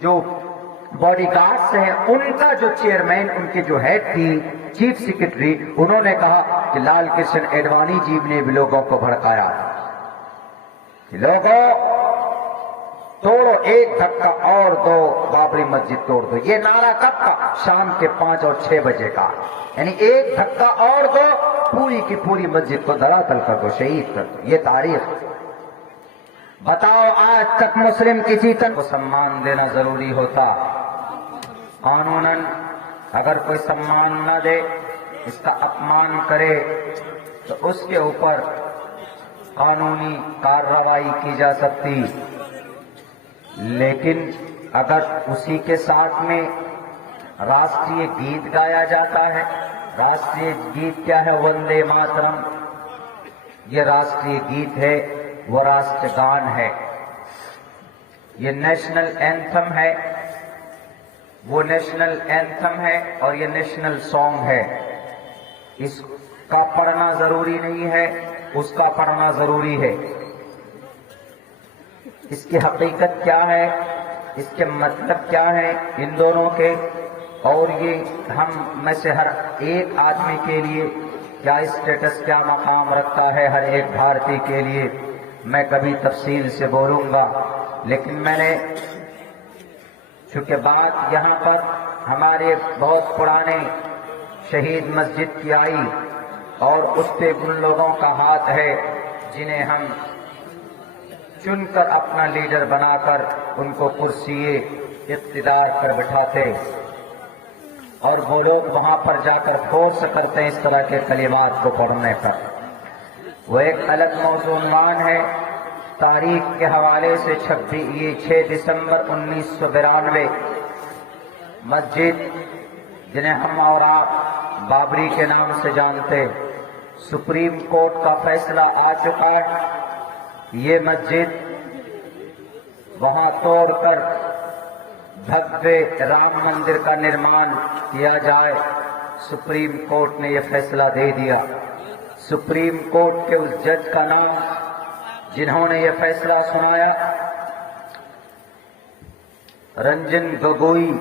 جو body guards ہیں ان کا جو چیئرمین، ان کی جو ہیڈ تھی چیف سیکرٹری، انہوں نے کہا کہ لال کرشن اڈوانی جی نے بھی لوگوں کو بھڑکایا کہ لوگوں توڑو، ایک دھکا اور دو، بابری مسجد توڑ دو۔ یہ نعرہ کب کا؟ شام کے 5 اور 6 بجے کا، یعنی ایک دھکا اور دو، پوری کی پوری مسجد کو دھڑاتل کر دو، شہید کر دو۔ یہ تاریخ۔ بتاؤ آج تک مسلم کسی تن کو سمان دینا ضروری ہوتا؟ قانوناً اگر کوئی سمان نہ دے، اس کا اپمان کرے تو اس کے اوپر قانونی کارروائی کی جا سکتی، لیکن اگر اسی کے ساتھ میں راشٹریہ گیت گایا جاتا ہے، راشٹریہ گیت کیا ہے؟ وندے ماترم، یہ راشٹریہ گیت ہے، وہ راشٹر گان ہے، یہ نیشنل اینتھم ہے، وہ نیشنل اینتھم ہے اور یہ نیشنل سانگ ہے۔ اس کا پڑھنا ضروری نہیں ہے، اس کا پڑھنا ضروری ہے۔ اس کی حقیقت کیا ہے، اس کے مطلب کیا ہے ان دونوں کے، اور یہ ہم میں سے ہر ایک آدمی کے لیے کیا اسٹیٹس، کیا مقام رکھتا ہے ہر ایک بھارتی کے لیے، میں کبھی تفصیل سے بولوں گا۔ لیکن میں نے چونکہ بات یہاں پر ہمارے بہت پرانے شہید مسجد کی آئی اور اس پہ ان لوگوں کا ہاتھ ہے جنہیں ہم چن کر اپنا لیڈر بنا کر ان کو کرسی اقتدار پر بٹھاتے، اور وہ لوگ وہاں پر جا کر فورس کرتے ہیں اس طرح کے کلمات کو پڑھنے پر۔ وہ ایک الگ موضوع عنوان ہے۔ تاریخ کے حوالے سے 6 دسمبر 1992 مسجد جنہیں ہم اور آپ بابری کے نام سے جانتے، سپریم کورٹ کا فیصلہ آ چکا ہے، یہ مسجد وہاں توڑ کر بھویہ رام مندر کا نرمان کیا جائے۔ سپریم کورٹ نے یہ فیصلہ دے دیا۔ سپریم کورٹ کے اس جج کا نام جنہوں نے یہ فیصلہ سنایا، رنجن گگوئی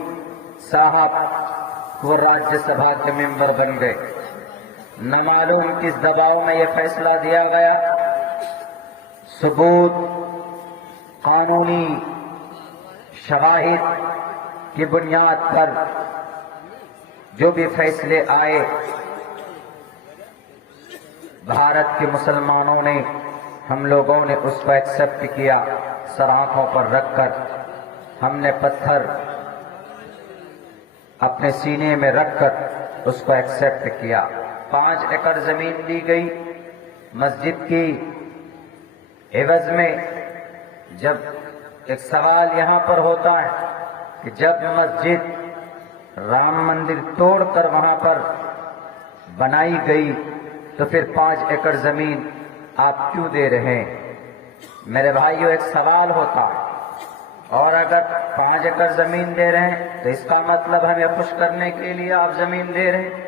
صاحب، وہ راجیہ سبھا کے ممبر بن گئے۔ نہ معلوم کس دباؤ میں یہ فیصلہ دیا گیا۔ ثبوت، قانونی شواہد کی بنیاد پر جو بھی فیصلے آئے، بھارت کے مسلمانوں نے، ہم لوگوں نے اس کو ایکسپٹ کیا، سر آنکھوں پر رکھ کر ہم نے پتھر اپنے سینے میں رکھ کر اس کو ایکسپٹ کیا۔ 5 ایکڑ زمین دی گئی مسجد کی عوض میں۔ جب ایک سوال یہاں پر ہوتا ہے کہ جب مسجد رام مندر توڑ کر وہاں پر بنائی گئی تو پھر 5 ایکڑ زمین آپ کیوں دے رہے ہیں؟ میرے بھائیو، ایک سوال ہوتا ہے، اور اگر 5 ایکڑ زمین دے رہے ہیں تو اس کا مطلب ہمیں خوش کرنے کے لیے آپ زمین دے رہے ہیں۔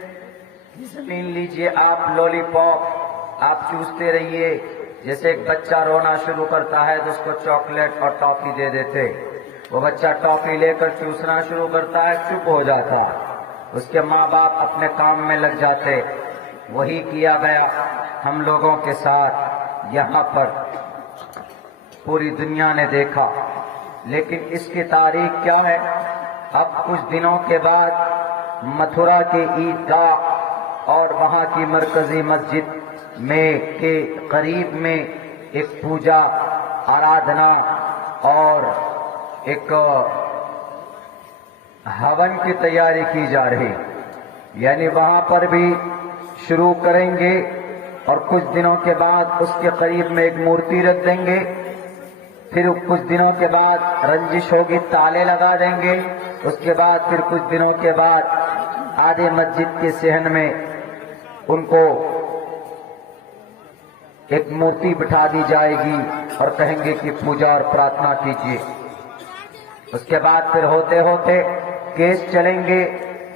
زمین لیجئے، آپ لولی پاپ آپ چوستے رہیے، جیسے ایک بچہ رونا شروع کرتا ہے تو اس کو چاکلیٹ اور ٹافی دے دیتے، وہ بچہ ٹافی لے کر چوسنا شروع کرتا ہے، چپ ہو جاتا، اس کے ماں باپ اپنے کام میں لگ جاتے۔ وہی کیا گیا ہم لوگوں کے ساتھ یہاں پر، پوری دنیا نے دیکھا۔ لیکن اس کی تاریخ کیا ہے؟ اب کچھ دنوں کے بعد متھرا کے عیدگاہ اور وہاں کی مرکزی مسجد میں کے قریب میں ایک پوجا، آرادھنا اور ایک ہون کی تیاری کی جا رہی، یعنی وہاں پر بھی شروع کریں گے اور کچھ دنوں کے بعد اس کے قریب میں ایک مورتی رکھ دیں گے، پھر کچھ دنوں کے بعد رنجش ہوگی، تالے لگا دیں گے، اس کے بعد پھر کچھ دنوں کے بعد آدھے مسجد کے صحن میں ان کو ایک مورتی بٹھا دی جائے گی اور کہیں گے کہ پوجا اور پرارتھنا کیجیے۔ اس کے بعد پھر ہوتے ہوتے کیس چلیں گے،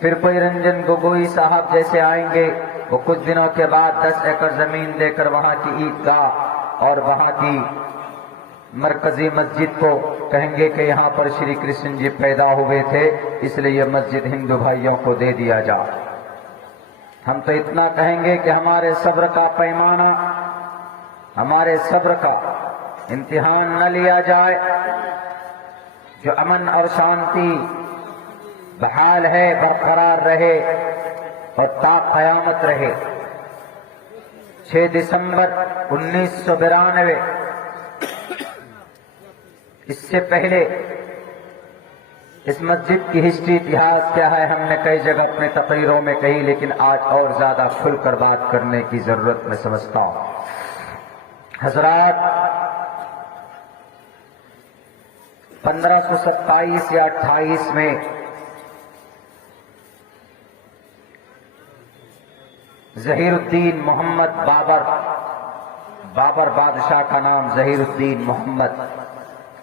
پھر کوئی رنجن گگوئی صاحب جیسے آئیں گے، وہ کچھ دنوں کے بعد 10 ایکڑ زمین دے کر وہاں کی عیدگاہ اور وہاں کی مرکزی مسجد کو کہیں گے کہ یہاں پر شری کرشن جی پیدا ہوئے تھے، اس لیے یہ مسجد ہندو بھائیوں کو دے دیا جا۔ ہم تو اتنا کہیں گے کہ ہمارے صبر کا پیمانہ، ہمارے صبر کا امتحان نہ لیا جائے، جو امن اور شانتی بحال ہے برقرار رہے اور تا قیامت رہے۔ 6 دسمبر 1992، اس سے پہلے اس مسجد کی ہسٹری اتہاس کیا ہے ہم نے کئی جگہ اپنے تقریروں میں کہی، لیکن آج اور زیادہ کھل کر بات کرنے کی ضرورت میں سمجھتا ہوں۔ حضرات، 1527 یا 28 میں ظہیر الدین محمد بابر بادشاہ کا نام ظہیر الدین محمد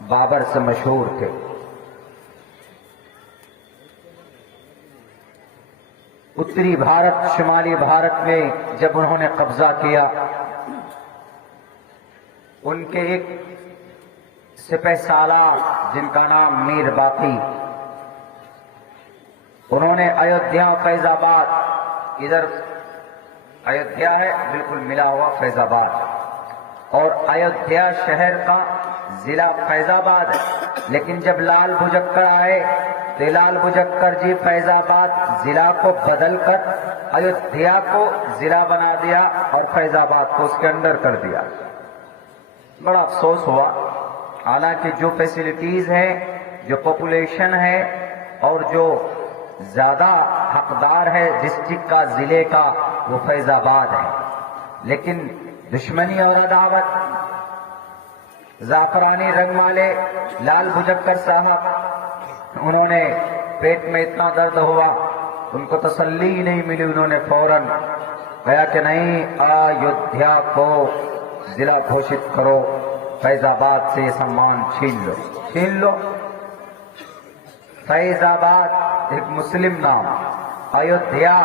بابر سے مشہور تھے۔ اتری بھارت، شمالی بھارت میں جب انہوں نے قبضہ کیا، ان کے ایک سپہ سالار جن کا نام میر باقی، انہوں نے ایودھیا، فیض آباد، ادھر ایودھیا ہے بالکل ملا ہوا فیض آباد، اور ایودھیا شہر کا ضلع فیض آباد ہے، لیکن جب لال بھجکر آئے تو لال بھجکر جی فیض آباد ضلع کو بدل کر ایودھیا کو ضلع بنا دیا اور فیض آباد کو اس کے اندر کر دیا۔ بڑا افسوس ہوا، حالانکہ جو فیسلٹیز ہیں، جو پاپولیشن ہے اور جو زیادہ حقدار ہے ڈسٹرکٹ کا، ضلع کا، وہ فیض آباد ہے، لیکن دشمنی اور عداوت، زعفرانی رنگ والے لال بھجکر صاحب، انہوں نے پیٹ میں اتنا درد ہوا، ان کو تسلی نہیں ملی، انہوں نے فوراً کہا کہ نہیں، ایودھیا کو ضلع گھوشت کرو، فیض آباد سے یہ سامان چھین لو۔ فیض آباد ایک مسلم نام، ایودھیا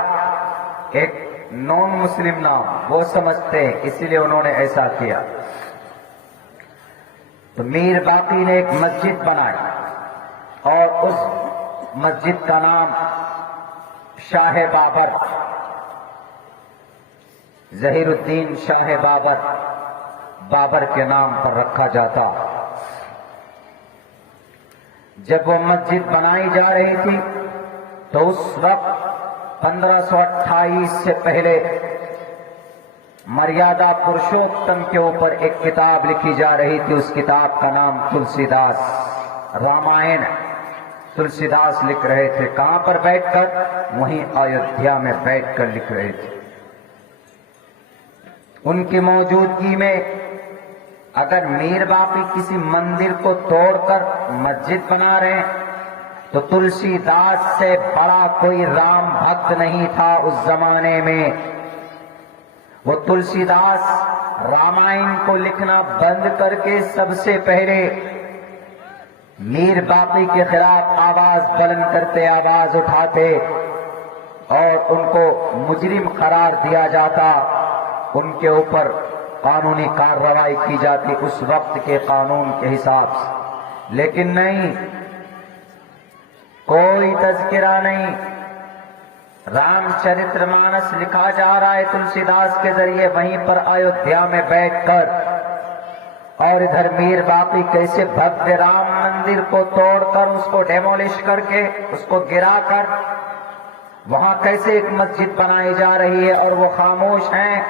ایک نون مسلم نام، وہ سمجھتے ہیں، اسی لیے انہوں نے ایسا کیا۔ تو میر باقی نے ایک مسجد بنائی اور اس مسجد کا نام شاہ بابر، ظہیر الدین شاہ بابر کے نام پر رکھا جاتا۔ جب وہ مسجد بنائی جا رہی تھی تو اس وقت 1528 سے پہلے مریادا پرشوتم کے اوپر ایک کتاب لکھی جا رہی تھی، اس کتاب کا نام تلسی داس رامائن، تلسی داس لکھ رہے تھے۔ کہاں پر بیٹھ کر؟ وہیں ایودھیا میں بیٹھ کر لکھ رہے تھے۔ ان کی موجودگی میں اگر میر باقی کسی مندر کو توڑ کر مسجد بنا رہے ہیں تو تلسی داس سے بڑا کوئی رام بھکت نہیں تھا اس زمانے میں۔ وہ تلسی داس رامائن کو لکھنا بند کر کے سب سے پہلے میر باقی کے خلاف آواز بلند کرتے، آواز اٹھاتے اور ان کو مجرم قرار دیا جاتا، ان کے اوپر قانونی کارروائی کی جاتی اس وقت کے قانون کے حساب سے۔ لیکن نہیں، کوئی تذکرہ نہیں۔ رام چرتر مانس لکھا جا رہا ہے تلسی داس کے ذریعے وہیں پر ایودھیا میں بیٹھ کر، اور ادھر میر باقی کیسے بھویہ رام مندر کو توڑ کر، اس کو ڈیمولش کر کے، اس کو گرا کر وہاں کیسے ایک مسجد بنائی جا رہی ہے اور وہ خاموش ہیں۔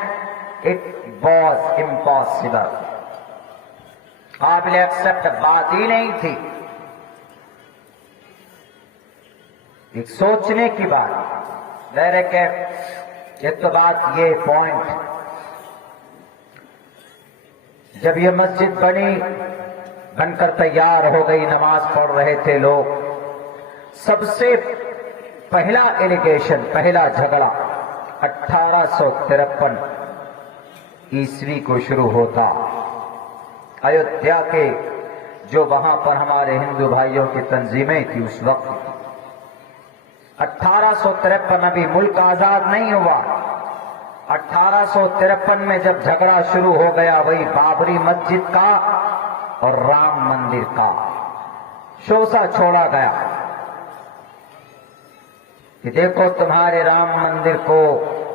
اٹ واز امپاسبل، قابل ایکسپٹ بات ہی نہیں تھی، ایک سوچنے کی بات۔ ظاہر ہے کہ ایک تو بات یہ پوائنٹ، جب یہ مسجد بن کر تیار ہو گئی، نماز پڑھ رہے تھے لوگ، سب سے پہلا ایلیگیشن، پہلا جھگڑا 1853 عیسوی کو شروع ہوتا۔ ایودھیا کے جو وہاں پر ہمارے ہندو بھائیوں کی تنظیمیں تھی اس وقت، 1853 ابھی ملک آزاد نہیں ہوا، 1853 میں جب جھگڑا شروع ہو گیا، وہی بابری مسجد کا اور رام مندر کا شوسا چھوڑا گیا کہ دیکھو تمہارے رام مندر کو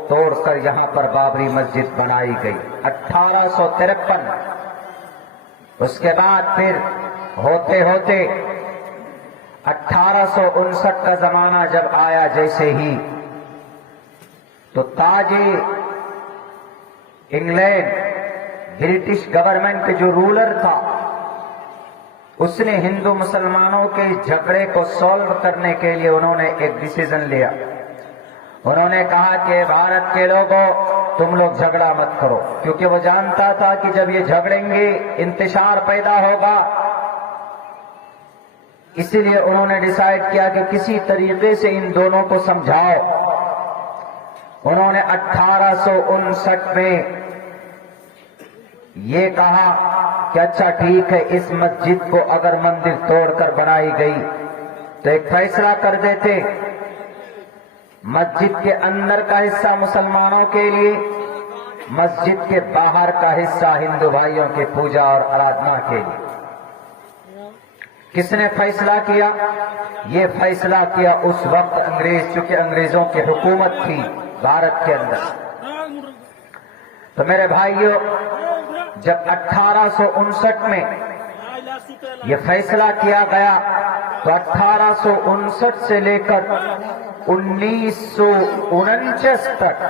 توڑ کر یہاں پر بابری مسجد بنائی گئی 1853۔ اس کے بعد پھر ہوتے ہوتے 1859 کا زمانہ جب آیا جیسے ہی، تو تاج انگلینڈ برٹش گورنمنٹ کے جو رولر تھا، اس نے ہندو مسلمانوں کے جھگڑے کو سولو کرنے کے لیے انہوں نے ایک ڈیسیژن لیا۔ انہوں نے کہا کہ بھارت کے لوگوں تم لوگ جھگڑا مت کرو، کیونکہ وہ جانتا تھا کہ جب یہ جھگڑیں گے انتشار پیدا ہوگا۔ اسی لیے انہوں نے ڈیسائیڈ کیا کہ کسی طریقے سے ان دونوں کو سمجھاؤ۔ انہوں نے 1859 میں یہ کہا کہ اچھا ٹھیک ہے، اس مسجد کو اگر مندر توڑ کر بنائی گئی تو ایک فیصلہ کر دیتے، مسجد کے اندر کا حصہ مسلمانوں کے لیے، مسجد کے باہر کا حصہ ہندو بھائیوں کے پوجا اور آرادھنا کے لیے۔ کس نے فیصلہ کیا؟ یہ فیصلہ کیا اس وقت انگریز، چونکہ انگریزوں کی حکومت تھی بھارت کے اندر۔ تو میرے بھائیوں، جب 1859 میں یہ فیصلہ کیا گیا تو 1859 سے لے کر 1949 تک،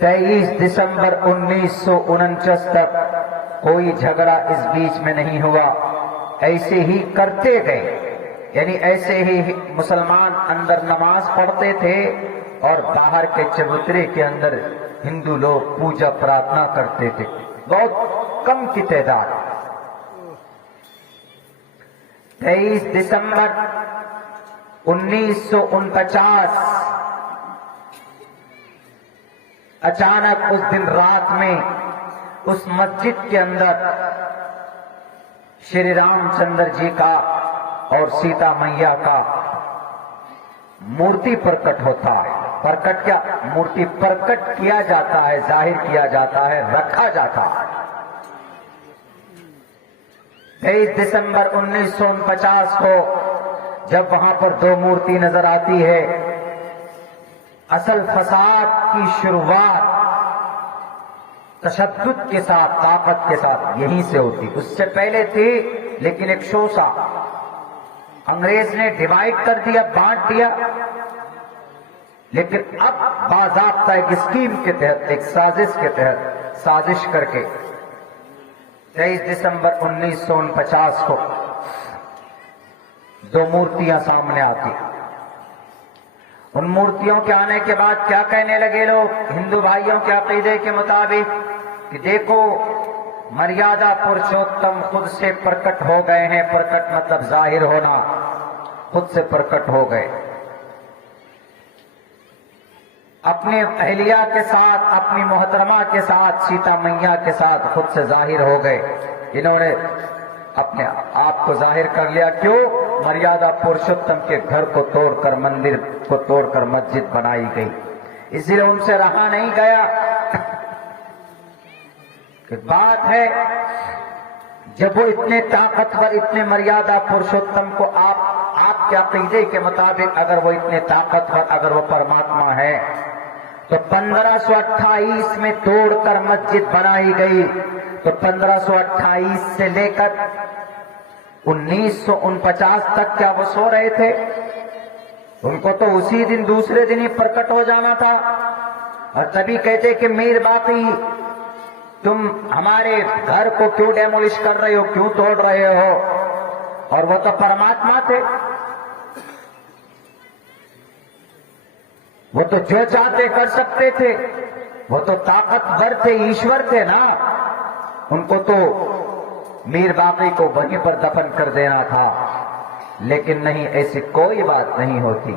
23 دسمبر 1949 تک کوئی جھگڑا اس بیچ میں نہیں ہوا۔ ایسے ہی کرتے گئے، یعنی ایسے ہی مسلمان اندر نماز پڑھتے تھے اور باہر کے چبوترے کے اندر ہندو لوگ پوجا پرارتھنا کرتے تھے، بہت کم کی تعداد۔ 23 دسمبر 1949 اچانک اس دن رات میں اس مسجد کے اندر شری رام چندر جی کا اور سیتا میاں کا مورتی پرکٹ ہوتا ہے۔ پرکٹ کیا؟ مورتی پرکٹ کیا جاتا ہے، ظاہر کیا جاتا ہے، رکھا جاتا ہے۔ 23 دسمبر 1949 کو جب وہاں پر دو مورتی نظر آتی ہے، اصل فساد کی شروعات تشدد کے ساتھ، طاقت کے ساتھ یہیں سے ہوتی۔ اس سے پہلے تھی لیکن ایک شوسا انگریز نے ڈیوائیڈ کر دیا، بانٹ دیا، لیکن اب باضابطہ ایک اسکیم کے تحت، ایک سازش کے تحت، سازش کر کے 23 دسمبر 1949 کو دو مورتیاں سامنے آتی۔ ان مورتیوں کے آنے کے بعد کیا کہنے لگے لوگ ہندو بھائیوں کے عقیدے کے مطابق کہ دیکھو مریادہ پرشوتم خود سے پرکٹ ہو گئے ہیں۔ پرکٹ مطلب ظاہر ہونا، خود سے پرکٹ ہو گئے، اپنے اہلیہ کے ساتھ، اپنی محترمہ کے ساتھ، سیتا میاں کے ساتھ خود سے ظاہر ہو گئے۔ انہوں نے اپنے آپ کو ظاہر کر لیا۔ کیوں؟ مریادہ پرشوتم کے گھر کو توڑ کر، مندر کو توڑ کر مسجد بنائی گئی۔ اس لیے ان سے رہا نہیں گیا۔ بات ہے جب وہ اتنے طاقتور، اتنے مریادہ پرشوتم کو آپ کے عقیدے کے مطابق اگر وہ اتنے طاقتور، اگر وہ پرماتما ہے، تو 1528 میں توڑ کر مسجد بنائی گئی۔ تو 1528 سے لے کر 1949 تک کیا وہ سو رہے تھے؟ ان کو تو اسی دن، دوسرے دن ہی پرکٹ ہو جانا تھا۔ اور تبھی کہتے کہ میر باقی تم ہمارے گھر کو کیوں ڈیمولش کر رہے ہو، کیوں توڑ رہے ہو؟ اور وہ تو پرماتما تھے، وہ تو جو چاہتے کر سکتے تھے، وہ تو طاقتور تھے، ایشور تھے نا۔ ان کو تو میر باقی کو وہیں پر دفن کر دینا تھا، لیکن نہیں، ایسی کوئی بات نہیں ہوتی۔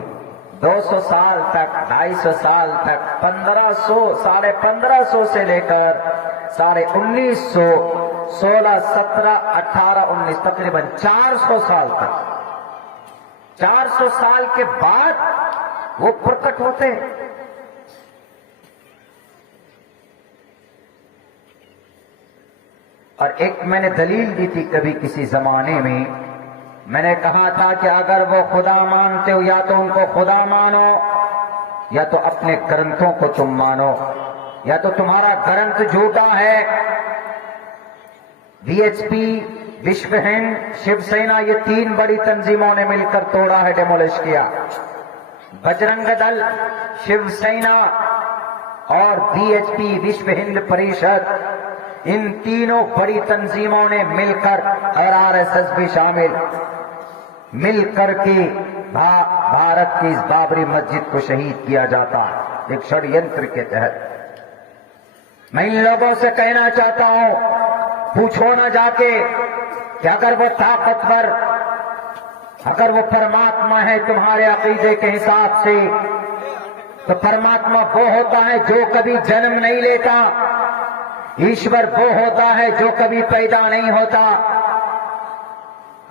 200 سال تک، 250 سال تک، 1500، 1550 سے لے کر 1950، 16، 17، 18، 19، تقریباً 400 سال تک، 400 سال کے بعد وہ پرکٹ ہوتے ہیں۔ اور ایک میں نے دلیل دی تھی کبھی کسی زمانے میں نے کہا تھا کہ اگر وہ خدا مانتے ہو یا تو ان کو خدا مانو یا تو اپنے گرنتھوں کو تم مانو، یا تو تمہارا گرنتھ جھوٹا ہے۔ بی ایچ پی، وشو ہند، شیو سینا، یہ تین بڑی تنظیموں نے مل کر توڑا ہے، ڈیمولش کیا۔ بجرنگ دل، شیو سینا اور بی ایچ پی، وشو ہند پریشد، ان تینوں بڑی تنظیموں نے مل کر، اور آر ایس ایس بھی شامل، مل کر کے بھارت کی اس بابری مسجد کو شہید کیا جاتا ہے ایک شڑینتر کے تحت۔ میں ان لوگوں سے کہنا چاہتا ہوں، پوچھو نہ جا کے کہ اگر وہ طاقتور، اگر وہ پرماتما ہے تمہارے عقیدے کے حساب سے، تو پرماتما وہ ہوتا ہے جو کبھی جنم نہیں لیتا، ایشور وہ ہوتا ہے جو کبھی پیدا نہیں ہوتا۔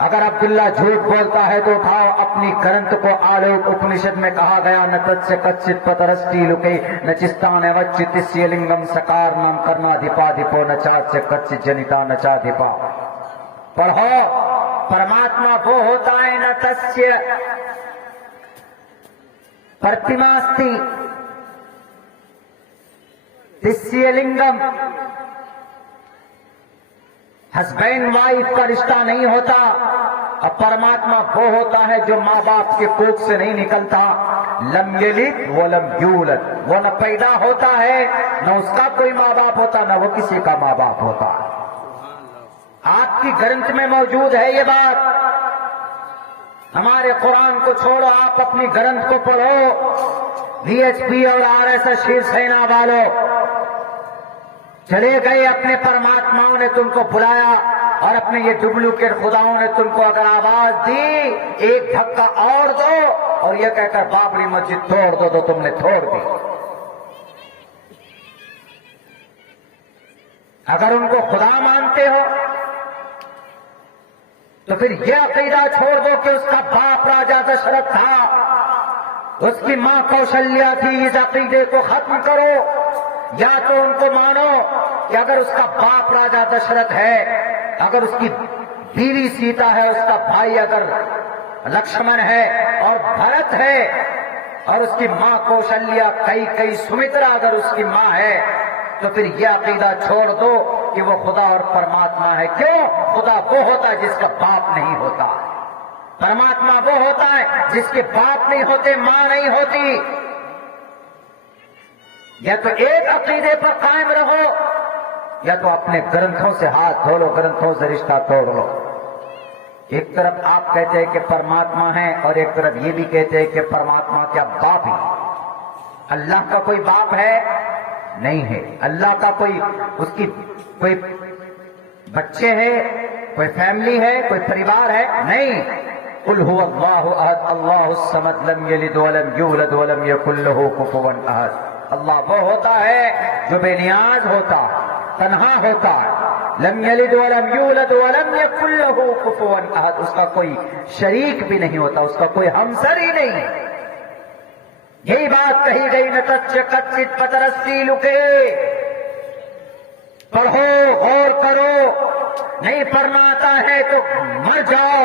اگر عبداللہ جھوٹ بولتا ہے تو اٹھاؤ اپنی گرنتھ کو۔ آلوک اپنشد میں کہا گیا، نتتسیہ کچت پترسٹی لوکے نچستان وچتسیہ لنگم سکار نام کرنا دھپا دھپو نچاتسیہ کچت جنتا نچا دھپا۔ پڑھو، پرماتما وہ ہوتا ہے، نتتسیہ پرتماستی تسیہ لنگم، ہسبینڈ وائف کا رشتہ نہیں ہوتا۔ اب پرماتما وہ ہوتا ہے جو ماں باپ کے کوکھ سے نہیں نکلتا، لم یلد ولم یولد، وہ نہ پیدا ہوتا ہے، نہ اس کا کوئی ماں باپ ہوتا، نہ وہ کسی کا ماں باپ ہوتا۔ آپ کی گرنتھ میں موجود ہے یہ بات، ہمارے قرآن کو چھوڑو، آپ اپنی گرنتھ کو پڑھو۔ بی ایچ پی اور R S S Shiv Sena والوں چلے گئے، اپنے پرماتماؤں نے تم کو بلایا، اور اپنے یہ ڈپلیکیٹ خداؤں نے تم کو اگر آواز دی، ایک دھکا اور دو اور یہ کہہ کر بابری مسجد توڑ دو، تو تم نے توڑ دی۔ اگر ان کو خدا مانتے ہو تو پھر یہ عقیدہ چھوڑ دو کہ اس کا باپ راجا دشرتھ تھا، اس کی ماں کوشلیہ تھی، اس عقیدے کو ختم کرو۔ یا تو ان کو مانو کہ اگر اس کا باپ راجا دشرتھ ہے، اگر اس کی بیوی سیتا ہے، اس کا بھائی اگر لکشمن ہے اور بھرت ہے، اور اس کی ماں کوشلیہ، کئی سمترا اگر اس کی ماں ہے، تو پھر یہ عقیدہ چھوڑ دو کہ وہ خدا اور پرماتما ہے۔ کیوں؟ خدا وہ ہوتا ہے جس کا باپ نہیں ہوتا، پرماتما وہ ہوتا ہے جس کے باپ نہیں ہوتے، ماں نہیں ہوتی۔ یا تو ایک عقیدے پر قائم رہو، یا تو اپنے گرنتھوں سے ہاتھ دھو لو، گرنتھوں سے رشتہ توڑ لو۔ ایک طرف آپ کہتے ہیں کہ پرماتما ہے، اور ایک طرف یہ بھی کہتے ہیں کہ پرماتما کیا باپ ہی۔ اللہ کا کوئی باپ ہے؟ نہیں ہے۔ اللہ کا اس کی کوئی بچے ہے، کوئی فیملی ہے، کوئی پریوار ہے؟ نہیں۔ قل هو اللہ احد اللہ الصمد لم یلد ولم یولد ولم یکن له کفوا احد۔ اللہ وہ ہوتا ہے جو بے نیاز ہوتا، تنہا ہوتا ہے، لم یلد ولم یولد ولم یکن له کفوا احد، اس کا کوئی شریک بھی نہیں ہوتا، اس کا کوئی ہمسر ہی نہیں۔ یہی بات کہی گئی، نتتسیہ کچت پترسٹی لوکے۔ پڑھو، غور کرو، نہیں پڑھنا آتا ہے تو مر جاؤ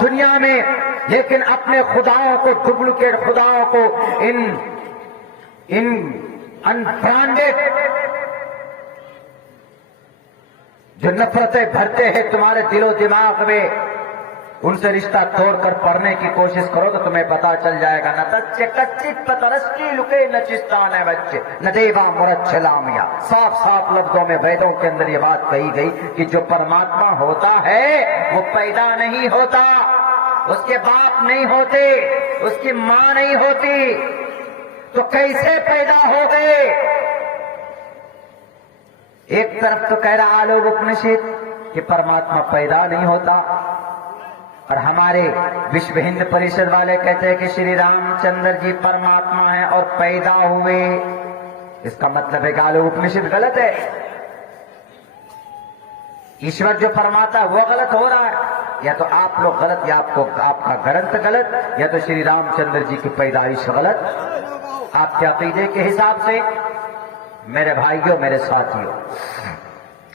دنیا میں، لیکن اپنے خداؤں کو، ڈپلیکیٹ خداؤں کو، ان انبرانڈڈ جو نفرتیں بھرتے ہیں تمہارے دل و دماغ میں، ان سے رشتہ توڑ کر پڑھنے کی کوشش کرو تو تمہیں پتا چل جائے گا۔ نتتسیہ کچت پترسٹی لوکے نچستان وچ ندیوا مرچھلامیا۔ صاف صاف لفظوں میں ویدوں کے اندر یہ بات کہی گئی کہ جو پرماتما ہوتا ہے وہ پیدا نہیں ہوتا، اس کے باپ نہیں ہوتے، اس کی ماں نہیں ہوتی، تو کیسے پیدا ہو گئے؟ ایک طرف تو کہہ رہا آلوک اپنشد کہ پرماتما پیدا نہیں ہوتا، اور ہمارے وشو ہند پریشد والے کہتے ہیں کہ شری رام چندر جی پرماتما ہیں اور پیدا ہوئے۔ اس کا مطلب ہے کہ آلوک اپنشد غلط ہے، ایشور جو فرماتا ہے وہ غلط ہو رہا ہے۔ یا تو آپ لوگ غلط، یا آپ کا گرنتھ غلط، یا تو شری رام چندر جی کی پیدائش غلط آپ کے عقیدے کے حساب سے۔ میرے بھائیوں، میرے ساتھیوں،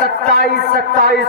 27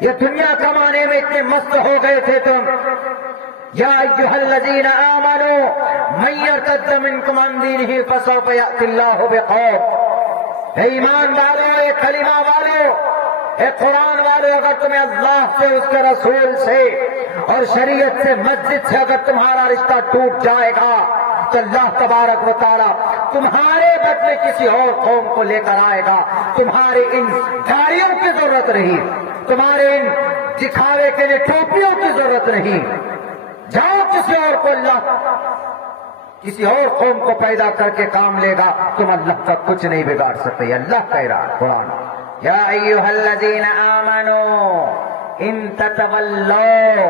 یہ دنیا کمانے میں اتنے مست ہو گئے تھے تم. یا ایھا الذین آمنوا من یرتد منکم عن دینہ فسوف یأتی اللہ بقوم. اے ایمان والو، اے کلمہ والو، اے قرآن والو، اگر تمہیں اللہ سے، اس کے رسول سے اور شریعت سے، مسجد سے اگر تمہارا رشتہ ٹوٹ جائے گا تو اللہ تبارک و تعالی تمہارے بدلے کسی اور قوم کو لے کر آئے گا. تمہارے ان گاڑیوں کی ضرورت نہیں، تمہارے ان دکھاوے کے لیے ٹوپیوں کی ضرورت نہیں. جاؤ کسی اور کو، اللہ کسی اور قوم کو پیدا کر کے کام لے گا. تم اللہ کا کچھ نہیں بگاڑ سکتے. اللہ کہہ رہا قرآن، یا ایھا الذین آمنوا ان تتولوا.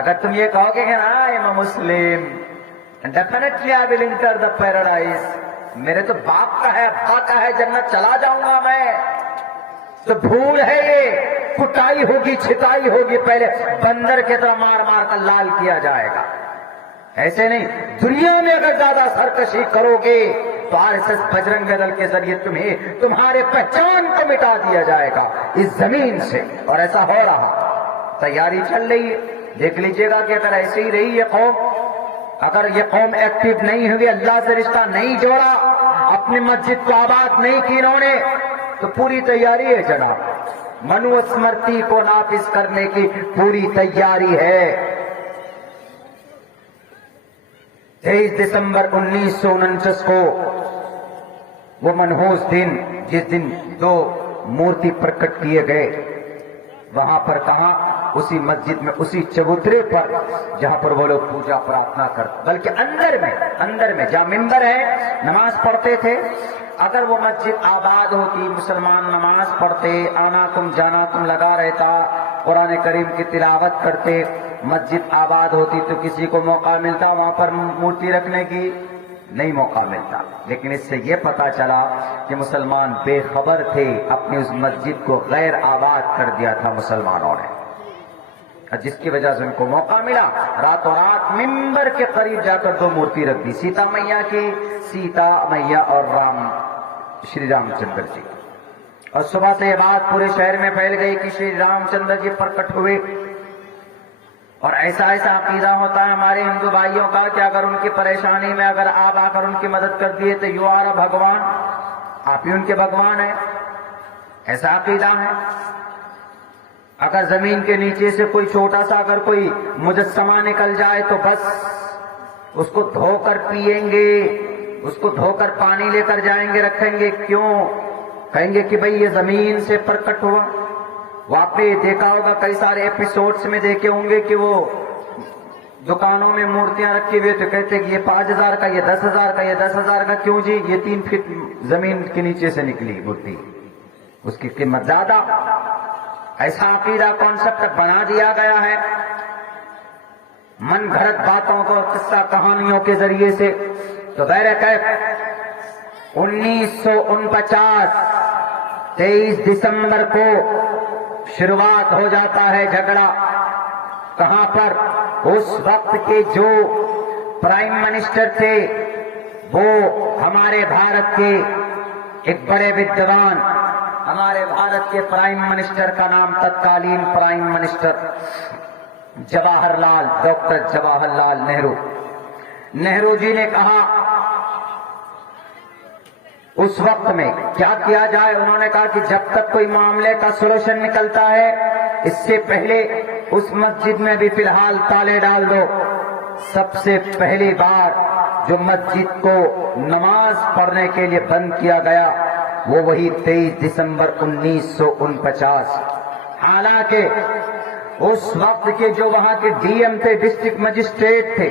اگر تم یہ کہو گے کہ نا I am a Muslim definitely I will enter the paradise, میرے تو باپ کا ہے، ابا کا ہے، جنت چلا جاؤں گا میں، تو بھول ہے یہ. کٹائی ہوگی، چھتائی ہوگی، پہلے بندر کی طرح مار مار کر لال کیا جائے گا. ایسے نہیں. دنیا میں اگر زیادہ سرکشی کرو گے تو RSS بجرنگ دل کے ذریعے تمہیں تمہارے پہچان کو مٹا دیا جائے گا اس زمین سے. اور ایسا ہو رہا، تیاری چل رہی ہے. دیکھ لیجئے گا کہ اگر ایسے ہی رہی یہ قوم، اگر یہ قوم ایکٹیو نہیں ہوئی، اللہ سے رشتہ نہیں جوڑا، اپنی مسجد کو آباد نہیں کی انہوں نے، تو پوری تیاری ہے جناب. منو اسمرتی کو نافذ کرنے کی پوری تیاری ہے. 23 دسمبر 1949 کو وہ منحوس دن، جس دن 2 مورتی پرکٹ کیے گئے، وہاں پر کہاں؟ اسی مسجد میں، اسی چبوترے پر جہاں پر وہ لوگ پوجا پرارتھنا کرتے، بلکہ اندر میں جہاں ممبر ہے نماز پڑھتے تھے. اگر وہ مسجد آباد ہوتی، مسلمان نماز پڑھتے، آنا تم جانا تم لگا رہتا، قرآن کریم کی تلاوت کرتے، مسجد آباد ہوتی، تو کسی کو موقع ملتا وہاں پر مورتی رکھنے کی؟ نہیں موقع ملتا. لیکن اس سے یہ پتا چلا کہ مسلمان بے خبر تھے، اپنی اس مسجد کو غیر آباد کر دیا تھا مسلمانوں نے، جس کی وجہ سے ان کو موقع ملا راتوں رات ممبر کے قریب جا کر 2 مورتی رکھ دی، سیتا میاں کی، سیتا میاں اور شری رام چندر جی. اور صبح سے یہ بات پورے شہر میں پھیل گئی کہ شری رام چندر جی پرکٹ ہوئے. اور ایسا عقیدہ ہوتا ہے ہمارے ہندو بھائیوں کا کہ اگر ان کی پریشانی میں اگر آپ آ کر ان کی مدد کر دیے تو یو آر بھگوان، آپ ہی ان کے بھگوان ہیں. ایسا عقیدہ ہے. اگر زمین کے نیچے سے کوئی چھوٹا سا اگر کوئی مجسمہ نکل جائے تو بس اس کو دھو کر پیئیں گے، اس کو دھو کر پانی لے کر جائیں گے، رکھیں گے. کیوں؟ کہیں گے کہ بھئی یہ زمین سے پرکٹ ہوا. وہ آپ نے دیکھا ہوگا، کئی سارے ایپیسوڈز میں دیکھے ہوں گے کہ وہ دکانوں میں مورتیاں رکھی ہوئے تو کہتے کہ یہ 5000 کا، یہ 10,000 کا، یہ 10,000 کا. کیوں جی؟ یہ 3 فٹ زمین کے نیچے سے نکلی مورتی، اس کی قیمت زیادہ. ایسا عقیدہ کانسیپٹ بنا دیا گیا ہے من گھڑت باتوں کو، قصہ کہانیوں کے ذریعے سے. تو بہرکیف 1949 23 دسمبر کو شروعات ہو جاتا ہے جھگڑا. کہاں پر؟ اس وقت کے جو پرائم منسٹر تھے وہ ہمارے بھارت کے ایک بڑے ودوان، ہمارے بھارت کے پرائم منسٹر کا نام تتکالین prime minister Jawahar Lal, doctor Jawahar Lal Nehru جی نے کہا اس وقت میں کیا کیا جائے. انہوں نے کہا کہ جب تک کوئی معاملے کا سولوشن نکلتا ہے اس سے پہلے اس مسجد میں بھی فی الحال تالے ڈال دو. سب سے پہلی بار جو مسجد کو نماز پڑھنے کے لیے بند کیا گیا وہ وہی 23 دسمبر 1949. حالانکہ اس وقت کے جو وہاں کے ڈی ایم تھے، ڈسٹرکٹ مجسٹریٹ تھے،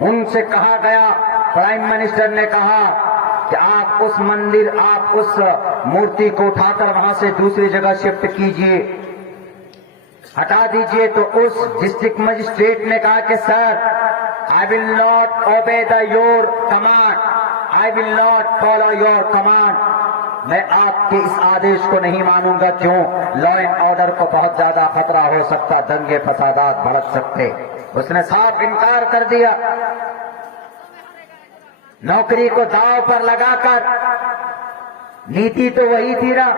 ان سے کہا گیا، پرائم منسٹر نے کہا کہ آپ اس مورتی کو اٹھا کر وہاں سے دوسری جگہ شفٹ کیجئے، ہٹا دیجئے. تو اس ڈسٹرکٹ مجسٹریٹ نے کہا کہ سر I will not obey your command, I will not follow your command. میں آپ کے اس آدیش کو نہیں مانوں گا. کیوں؟ لا اینڈ آرڈر کو بہت زیادہ خطرہ ہو سکتا، دنگے فسادات بھڑک سکتے. اس نے صاف انکار کر دیا. نوکری کو داؤ پر لگا کر، نیتی تو وہی تھی نا،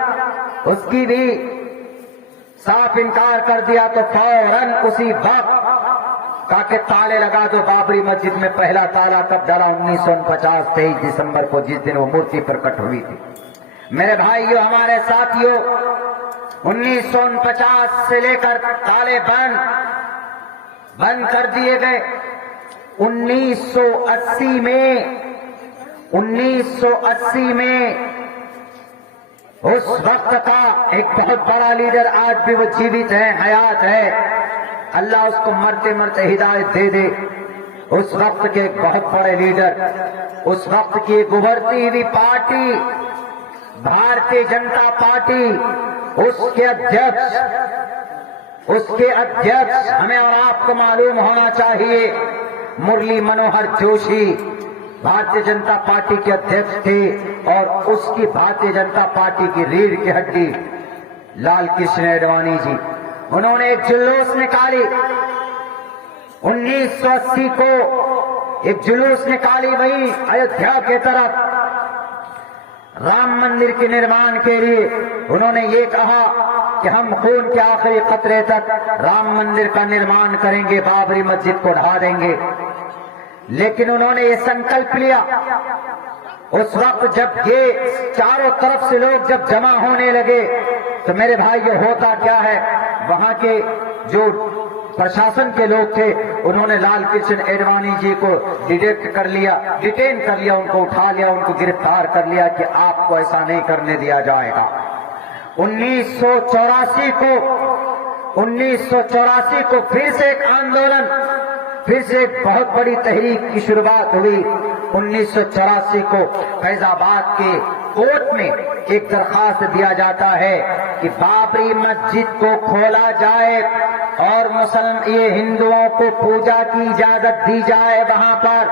اس کی بھی صاف انکار کر دیا تو فوراً اسی وقت کہا کہ تالے لگا دو بابری مسجد میں۔ پہلا تالا کب ڈالا؟ 1949 23 دسمبر کو، جس دن وہ مورتی پرکٹ ہوئی تھی۔ میرے بھائیو، ہمارے ساتھیو، 1949 سے لے کر تالے بند کر دیے گئے۔ 1980 میں اس وقت کا ایک بہت بڑا لیڈر، آج بھی وہ جیوت ہے، حیات ہے، اللہ اس کو مرتے مرتے ہدایت دے دے۔ اس وقت کے ایک بہت بڑے لیڈر، اس وقت کی ابھرتی ہوئی پارٹی بھارتیہ جنتا پارٹی، اس کے ادھیکش ہمیں اور آپ کو معلوم ہونا چاہیے، مرلی منوہر جوشی بھارتیہ جنتا پارٹی کے ادھیکش تھے، اور اس کی بھارتیہ جنتا پارٹی کی ریڑھ کی ہڈی لال کرشن اڈوانی جی، انہوں نے ایک جلوس نکالی 1980 کو، ایک جلوس نکالی وہی ایودھیا کی طرف رام مندر کے نرمان کے لیے۔ انہوں نے یہ کہا کہ ہم خون کے آخری قطرے تک رام مندر کا نرمان کریں گے، بابری مسجد کو ڈھا دیں گے۔ لیکن انہوں نے یہ سنکلپ لیا اس وقت جب یہ چاروں طرف سے لوگ جب جمع ہونے لگے تو میرے بھائی یہ ہوتا کیا ہے، وہاں کے جو پرشاسن کے لوگ تھے انہوں نے لال کرشن اڈوانی جی کو ڈیٹین کر لیا، ان کو اٹھا لیا، ان کو گرفتار کر لیا کہ آپ کو ایسا نہیں کرنے دیا جائے گا۔ 1984 کو پھر سے ایک آندولن، پھر سے ایک بہت بڑی تحریک کی شروعات ہوئی۔ 1984 کو فیض آباد کے کورٹ میں ایک درخواست دیا جاتا ہے کہ بابری مسجد کو کھولا جائے اور یہ ہندوؤں کو پوجا کی اجازت دی جائے وہاں پر۔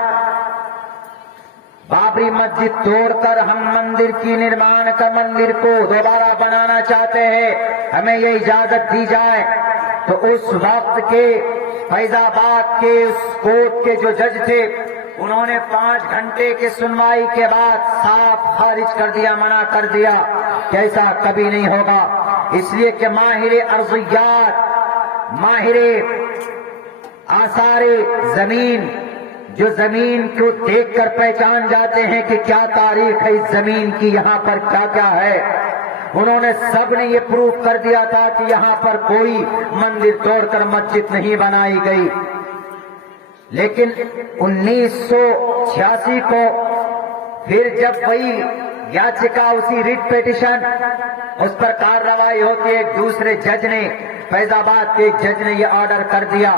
بابری مسجد توڑ کر ہم مندر کی نرمان کا مندر کو دوبارہ بنانا چاہتے ہیں، ہمیں یہ اجازت دی جائے۔ تو اس وقت کے فیض آباد کے اس کورٹ کے جو جج تھے انہوں نے 5 گھنٹے کی سنوائی کے بعد صاف خارج کر دیا، منع کر دیا کہ ایسا کبھی نہیں ہوگا، اس لیے کہ ماہر ارضیات، ماہر آثار زمین، جو زمین کو دیکھ کر پہچان جاتے ہیں کہ کیا تاریخ ہے اس زمین کی، یہاں پر کیا کیا ہے، انہوں نے سب نے یہ پروف کر دیا تھا کہ یہاں پر کوئی مندر توڑ کر مسجد نہیں بنائی گئی۔ لیکن 1986 کو پھر جب وہی یاچکا، اسی ریٹ پیٹیشن، اس پر کارروائی ہوتی ہے، ایک دوسرے جج نے، فیض آباد کے ایک جج نے یہ آرڈر کر دیا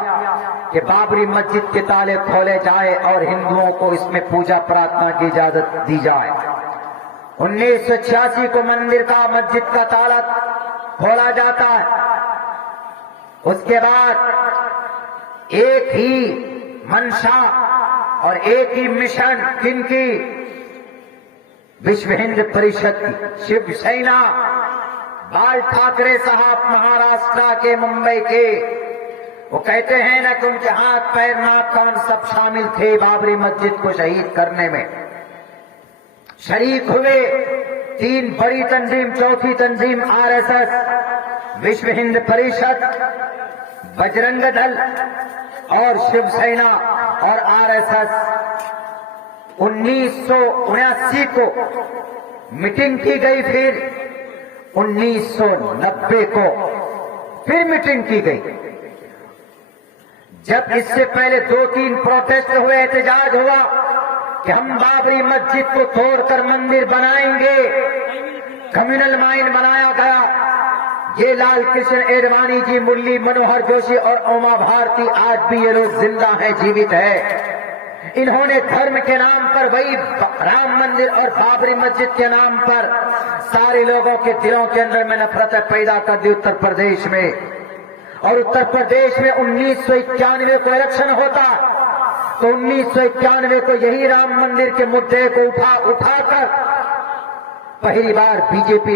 کہ بابری مسجد کے تالے کھولے جائے اور ہندوؤں کو اس میں پوجا پرارتھنا کی اجازت دی جائے۔ 1986 کو مسجد کا تالا کھولا جاتا ہے۔ اس کے بعد ایک ہی منشا اور ایک ہی مشن، کن کی؟ وشو ہند پریشد کی، شیو سینا، بال ٹھاکرے صاحب مہاراشٹر کے، ممبئی کے، وہ کہتے ہیں نا کہ ان کے ہاتھ پیر ناک کان سب شامل تھے بابری مسجد کو شہید کرنے میں، شریک ہوئے 3 بڑی تنظیم، چوتھی تنظیم RSS، وشو ہند پریشد، بجرنگ دل اور شیو سینا اور RSS۔ 1979 کو میٹنگ کی گئی، پھر 1990 کو پھر میٹنگ کی گئی۔ جب اس سے پہلے 2-3 پروٹیسٹ ہوئے، احتجاج ہوا کہ ہم بابری مسجد کو توڑ کر مندر بنائیں گے، کمیونل مائن بنایا گیا۔ یہ لال کرشن اڈوانی جی، مرلی منوہر جوشی اور اوما بھارتی آج بھی یہ لوگ زندہ ہیں، جیوت ہے۔ انہوں نے دھرم کے نام پر، وہی رام مندر اور بابری مسجد کے نام پر، سارے لوگوں کے دلوں کے اندر میں نفرت پیدا کر دی اتر پردیش میں۔ اور اتر پردیش میں 1991 کو الیکشن ہوتا تو 1991 کو یہی رام مندر کے مدعے کو اٹھا کر پہلی بار BJP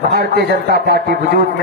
بھارتیہ جنتا پارٹی وجود میں